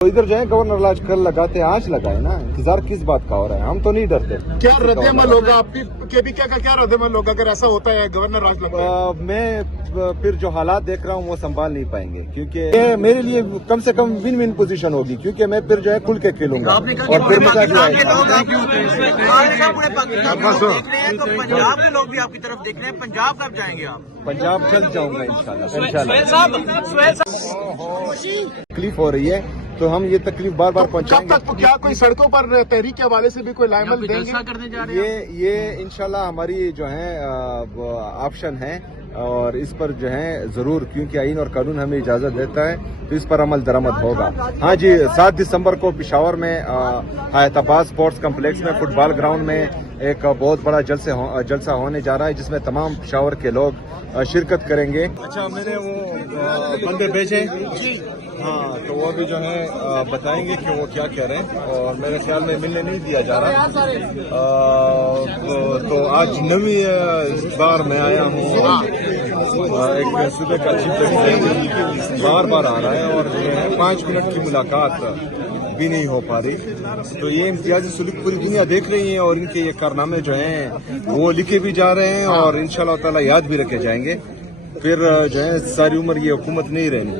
तो इधर जो है गवर्नर लाज कल लगाते हैं, आज लगाए ना, इंतजार किस बात का हो रहा है, हम तो नहीं डरते। क्या रद्दमल होगा आपकी केबीके का, क्या रद्दमल होगा अगर ऐसा होता है गवर्नर राज लगता है? मैं फिर जो हालात देख रहा हूँ वो संभाल नहीं पाएंगे, क्योंकि ये मेरे लिए कम से कम विन विन पोजीशन होगी, क्योंकि मैं फिर जो है खुल के खेलूंगा और फिर मजा भी आएगा। तो पंजाब के लोग भी आपकी तरफ देख रहे हैं, पंजाब कब जाएंगे आप? पंजाब जल्द जाऊंगा इंशाल्लाह। तकलीफ हो रही है तो हम ये तकलीफ बार बार कब पहुंचाएंगे। तक? तो क्या कोई सड़कों पर तहरीक के हवाले से भी कोई लाइमल देंगे? करने जा रहे हैं ये इंशाल्लाह हमारी जो है ऑप्शन है और इस पर जो है जरूर, क्योंकि आईन और कानून हमें इजाजत देता है, तो इस पर अमल दरामद होगा। हाँ जी, 7 दिसंबर को पिशावर में हैदराबाद स्पोर्ट्स कम्प्लेक्स में फुटबॉल ग्राउंड में एक बहुत बड़ा जलसा होने जा रहा है, जिसमें तमाम पिशावर के लोग शिरकत करेंगे। अच्छा, मैंने वो बंदे भेजे, हाँ, तो वो भी जो है बताएंगे कि वो क्या कह रहे हैं, और मेरे ख्याल में मिलने नहीं दिया जा रहा। तो आज नवी बार मैं आया हूँ, एक सुबह का चीफ बार बार आ रहा है और जो है 5 मिनट की मुलाकात भी नहीं हो पा रही। तो ये इम्तियाजी सुलूक पूरी दुनिया देख रही है और इनके ये कारनामे जो हैं वो लिखे भी जा रहे हैं और इंशाल्लाह ताला याद भी रखे जाएंगे। फिर जो है सारी उम्र ये हुकूमत नहीं रहनी,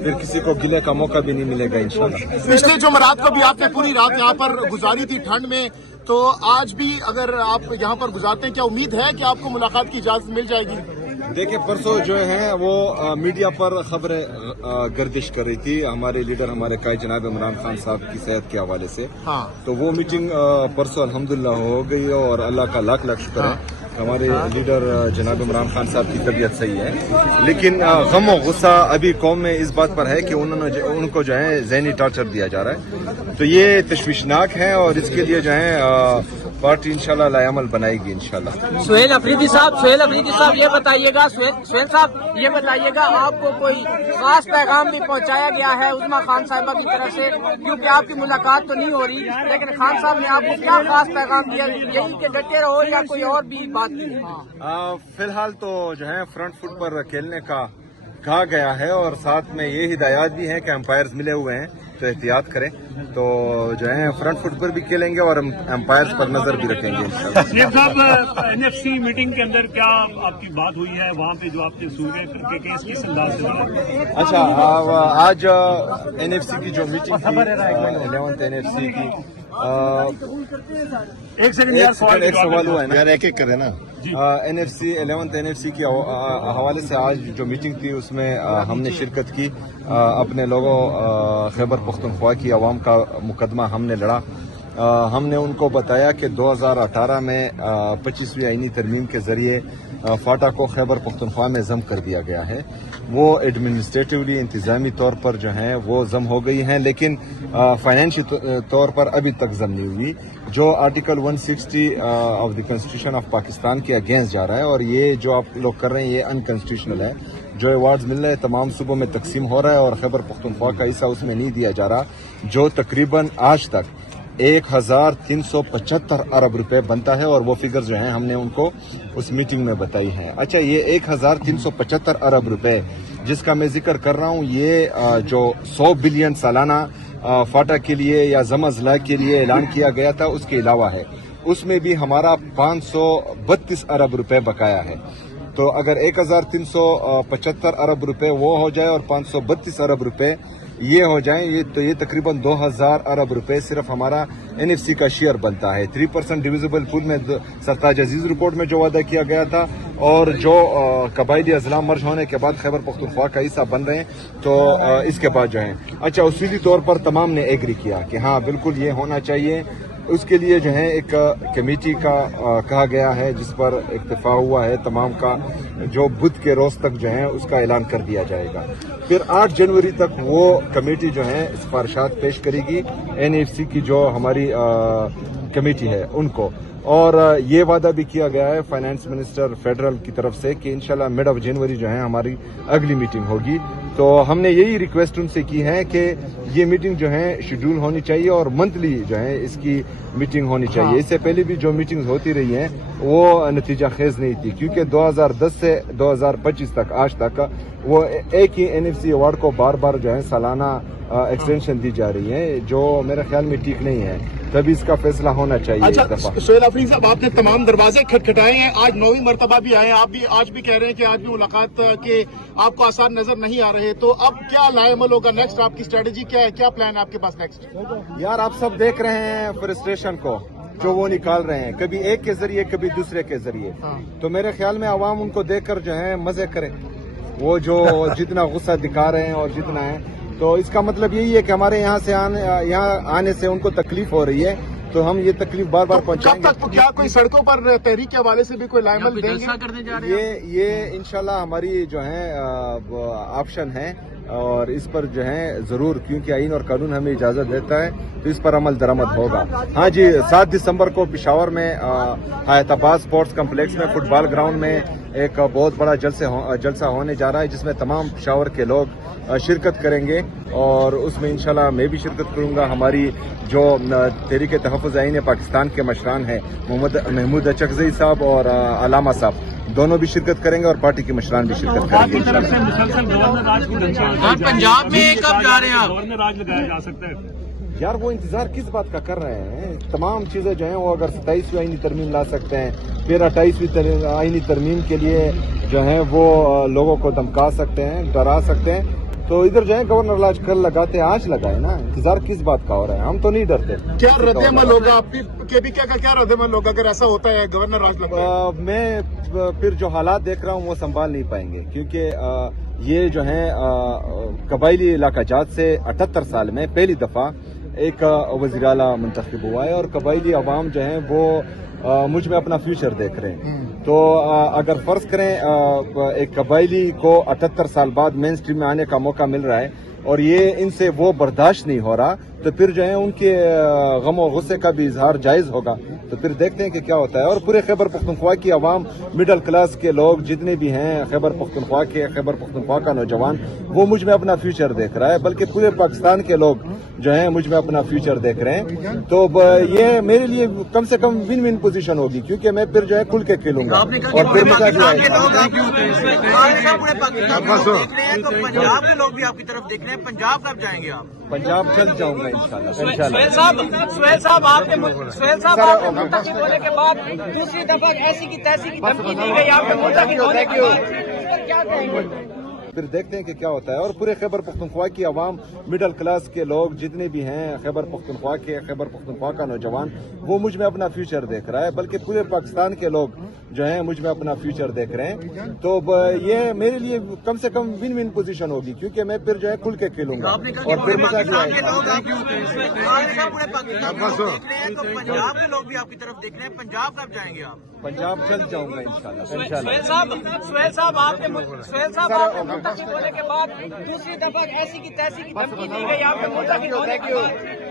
फिर किसी को गिले का मौका भी नहीं मिलेगा इंशाल्लाह। पिछले जुमेरात को भी आपने पूरी रात यहाँ पर गुजारी थी ठंड में, तो आज भी अगर आप यहाँ पर गुजारते हैं, क्या उम्मीद है कि आपको मुलाकात की इजाजत मिल जाएगी? देखिए, परसों जो है वो मीडिया पर खबरें गर्दिश कर रही थी हमारे लीडर, हमारे कायद जनाब इमरान खान साहब की सेहत के हवाले से। हाँ। तो वो मीटिंग परसों अल्हम्दुलिल्लाह हो गई है और अल्लाह का लाख लाख शुक्र है, हमारे लीडर जनाब इमरान खान साहब की तबीयत सही है। लेकिन गम और गुस्सा अभी कौम में इस बात पर है कि उनको जो है जहनी टॉर्चर दिया जा रहा है, तो ये तशवीशनाक है और इसके लिए जो है पार्टी इंशाल्लाह लायामल बनाएगी इंशाल्लाह। सुहेल अफरीदी साहब ये बताइएगा, सुहेल साहब ये बताइएगा, आपको कोई खास पैगाम भी पहुंचाया गया है उज़्मा खान साहिबा की तरफ से, क्योंकि आपकी मुलाकात तो नहीं हो रही, लेकिन खान साहब ने आपको क्या खास पैगाम दिया, यही कि डटे रहो या कोई और भी बात की? फिलहाल तो जो है फ्रंट फुट पर खेलने का कहा गया है और साथ में ये हिदायत भी है कि अंपायर्स मिले हुए हैं तो एहतियात करें, तो जो है फ्रंट फुट पर भी खेलेंगे और अंपायर्स पर नजर भी रखेंगे इंशाल्लाह। साहब, एनएफसी मीटिंग के अंदर क्या आपकी बात हुई है वहाँ पे, जो आपके सूबे के केस किस अंदाज से हुआ? अच्छा, आज एनएफसी की जो मीटिंग थी 11th एनएफसी की, एक सवाल हुआ है ना, यार एक एक करे ना। एनएफसी 11th एनएफसी के हवाले से आज जो मीटिंग थी उसमें हमने शिरकत की। अपने लोगों खैबर पख्तूनख्वा की आवाम का मुकदमा हमने लड़ा। हमने उनको बताया कि 2018 में 25वीं आईनी तरमीम के जरिए फाटा को खैबर पख्तूनख्वा में जम कर दिया गया है। वो एडमिनिस्ट्रेटिवली इंतजामी तौर पर जो है वो जम हो गई हैं, लेकिन फाइनेंशियल तौर पर अभी तक जम नहीं हुई, जो article 160 of the constitution of Pakistan के अगेंस्ट जा रहा है। और ये जो आप लोग कर रहे हैं ये अनकॉन्स्टिट्यूशनल है। जो अवार्ड्स मिल रहे हैं तमाम सूबों में तकसीम हो रहा है और खैबर पख्तूनख्वा का हिस्सा उसमें नहीं दिया जा रहा, जो तकरीबन आज तक 1375 अरब रुपए बनता है, और वो फिगर जो है हमने उनको उस मीटिंग में बताई है। अच्छा, ये 1375 अरब रुपए जिसका मैं जिक्र कर रहा हूँ, ये जो 100 बिलियन सालाना फाटा के लिए या जमा के लिए ऐलान किया गया था उसके अलावा है, उसमें भी हमारा 532 अरब रुपए बकाया है। तो अगर 1375 अरब रुपए वो हो जाए और 532 अरब रुपए ये हो जाए, तो ये तकरीबन 2000 अरब रुपए सिर्फ हमारा एनएफसी का शेयर बनता है। 3% डिविजिबल पूल में सरताज अजीज रिपोर्ट में जो वादा किया गया था और जो कबायली अजला मर्ज होने के बाद खैबर पख्तूनख्वा का हिस्सा बन रहे हैं, तो इसके बाद जो है, अच्छा, उसूली तौर पर तमाम ने एग्री किया कि हाँ बिल्कुल ये होना चाहिए। उसके लिए जो है एक कमेटी का कहा गया है जिस पर इत्तेफाक हुआ है तमाम का, जो बुध के रोज तक जो है उसका ऐलान कर दिया जाएगा। फिर 8 जनवरी तक वो कमेटी जो है सिफारिशात पेश करेगी एनएफसी की जो हमारी कमेटी है उनको। और ये वादा भी किया गया है फाइनेंस मिनिस्टर फेडरल की तरफ से कि इंशाल्लाह मिड ऑफ जनवरी जो है हमारी अगली मीटिंग होगी। تو ہم نے یہی ریکویسٹ ان سے کی ہے کہ یہ میٹنگ جو ہے شیڈول ہونی چاہیے اور منتھلی جو ہے اس کی میٹنگ ہونی چاہیے. اس سے پہلے بھی جو میٹنگز ہوتی رہی ہیں وہ نتیجہ خیز نہیں تھی, کیونکہ 2010 سے 2025 تک آج تک وہ ایک ہی NFC ایوارڈ کو بار بار جو ہے سالانہ ایکسٹینشن دی جا رہی ہے, جو میرے خیال میں ٹھیک نہیں ہے. تبھی اس کا فیصلہ ہونا چاہیے اس دفعہ. اچھا سہیل آفرین صاحب, آپ نے تمام دروازے کھٹکھٹائے ہیں, آج 9ویں مرتبہ بھی آئے ہیں, آپ بھی آج بھی کہہ رہے ہیں کہ آج بھی ملاقات کے آپ کو آسان نظر نہیں آ رہے, تو اب کیا لائے عمل ہوگا نیکسٹ, آپ کی اسٹریٹجی کیا ہے, کیا پلان ہے آپ کے پاس نیکسٹ؟ یار آپ سب دیکھ رہے ہیں فرسٹریشن کو جو وہ نکال رہے ہیں, کبھی ایک کے ذریعے کبھی دوسرے کے ذریعے. تو میرے خیال میں عوام ان کو دیکھ کر جو ہے مزے کرے, وہ جو جتنا غصہ دکھا رہے ہیں اور جتنا ہے, تو اس کا مطلب یہی ہے کہ ہمارے یہاں سے یہاں آنے سے ان کو تکلیف ہو رہی ہے, تو ہم یہ تکلیف بار بار پہنچائیں گے. کب تک کیا کوئی سڑکوں پر تحریک کے حوالے سے بھی کوئی لائے عمل دیں گے؟ یہ انشاءاللہ ہماری جو ہے آپشن ہے, اور اس پر جو ہے ضرور, کیونکہ آئین اور قانون ہمیں اجازت دیتا ہے, تو اس پر عمل درآمد ہوگا. ہاں جی, 7 دسمبر کو پشاور میں حیات آباد اسپورٹس کمپلیکس میں فٹ بال گراؤنڈ میں ایک بہت بڑا جلسہ ہونے جا رہا ہے, جس میں تمام پشاور کے لوگ شرکت کریں گے, اور اس میں انشاءاللہ میں بھی شرکت کروں گا. ہماری جو تحریک تحفظ آئین پاکستان کے مشران ہیں محمود اچکزئی صاحب اور علامہ صاحب, دونوں بھی شرکت کریں گے, اور پارٹی کے مشران بھی شرکت کریں گے. پنجاب میں کب جا رہے ہیں آپ؟ گورنر راج لگایا جا سکتا ہے یار وہ انتظار کس بات کا کر رہے ہیں؟ تمام چیزیں جو ہیں وہ اگر 27ویں آئینی ترمیم لا سکتے ہیں, پھر 28ویں آئینی ترمیم کے لیے جو ہیں وہ لوگوں کو دھمکا سکتے ہیں, ڈرا سکتے ہیں, تو ادھر جو ہے گورنر راج کل لگاتے ہیں, آج لگائے نا. انتظار کس بات کا ہو رہا ہے؟ ہم تو نہیں ڈرتے. کیا رد عمل ہوگا آپ کی کیا رد عمل ہوگا اگر ایسا ہوتا ہے گورنر راج لگتا ہے؟ میں پھر جو حالات دیکھ رہا ہوں وہ سنبھال نہیں پائیں گے, کیونکہ یہ جو ہے قبائلی علاقہ جات سے 78 سال میں پہلی دفعہ ایک وزیر اعلیٰ منتخب ہوا ہے, اور قبائلی عوام جو ہیں وہ مجھ میں اپنا فیوچر دیکھ رہے ہیں. تو اگر فرض کریں ایک قبائلی کو 78 سال بعد مین اسٹریم میں آنے کا موقع مل رہا ہے, اور یہ ان سے وہ برداشت نہیں ہو رہا, تو پھر جو ہے ان کے غم و غصے کا بھی اظہار جائز ہوگا. تو پھر دیکھتے ہیں کہ کیا ہوتا ہے. اور پورے خیبر پختونخوا کی عوام, مڈل کلاس کے لوگ جتنے بھی ہیں خیبر پختونخوا کا نوجوان, وہ مجھ میں اپنا فیوچر دیکھ رہا ہے, بلکہ پورے پاکستان کے لوگ جو ہیں مجھ میں اپنا فیوچر دیکھ رہے ہیں. تو یہ میرے لیے کم سے کم ون ون پوزیشن ہوگی, کیونکہ میں پھر جو ہے کھل کے کھیلوں گا. اور پھر پنجاب کے لوگ بھی آپ کی طرف دیکھ رہے ہیں, پنجاب کب جائیں گے آپ؟ پنجاب چل جاؤں گا انشاءاللہ. سہیل صاحب آپ کے منتخب ہونے کے بعد دوسری دفعہ ایسی کی تیسی کی دھمکی دی گئی, آپ کے منتخب ہونے کے بعد کیا کہیں گے؟ پھر دیکھتے ہیں کہ کیا ہوتا ہے. اور پورے خیبر پختونخوا کی عوام, مڈل کلاس کے لوگ جتنے بھی ہیں خیبر پختونخوا کا نوجوان, وہ مجھ میں اپنا فیوچر دیکھ رہا ہے, بلکہ پورے پاکستان کے لوگ جو ہیں مجھ میں اپنا فیوچر دیکھ رہے ہیں. تو یہ میرے لیے کم سے کم ون ون پوزیشن ہوگی, کیونکہ میں پھر جو ہے کھل کے کھیلوں گا. اور پھر مزہ بھی آئے گا. پنجاب کے لوگ بھی آپ کی طرف دیکھ رہے ہیں, پنجاب کب جائیں گے آپ؟ پنجاب چل جاؤں گا انشاءاللہ. سہیل صاحب آپ کے منتخب ہونے کے بعد دوسری دفعہ ایسی کی تیسی کی دھمکی دی گئی, آپ کے منتخب ہونے کے بعد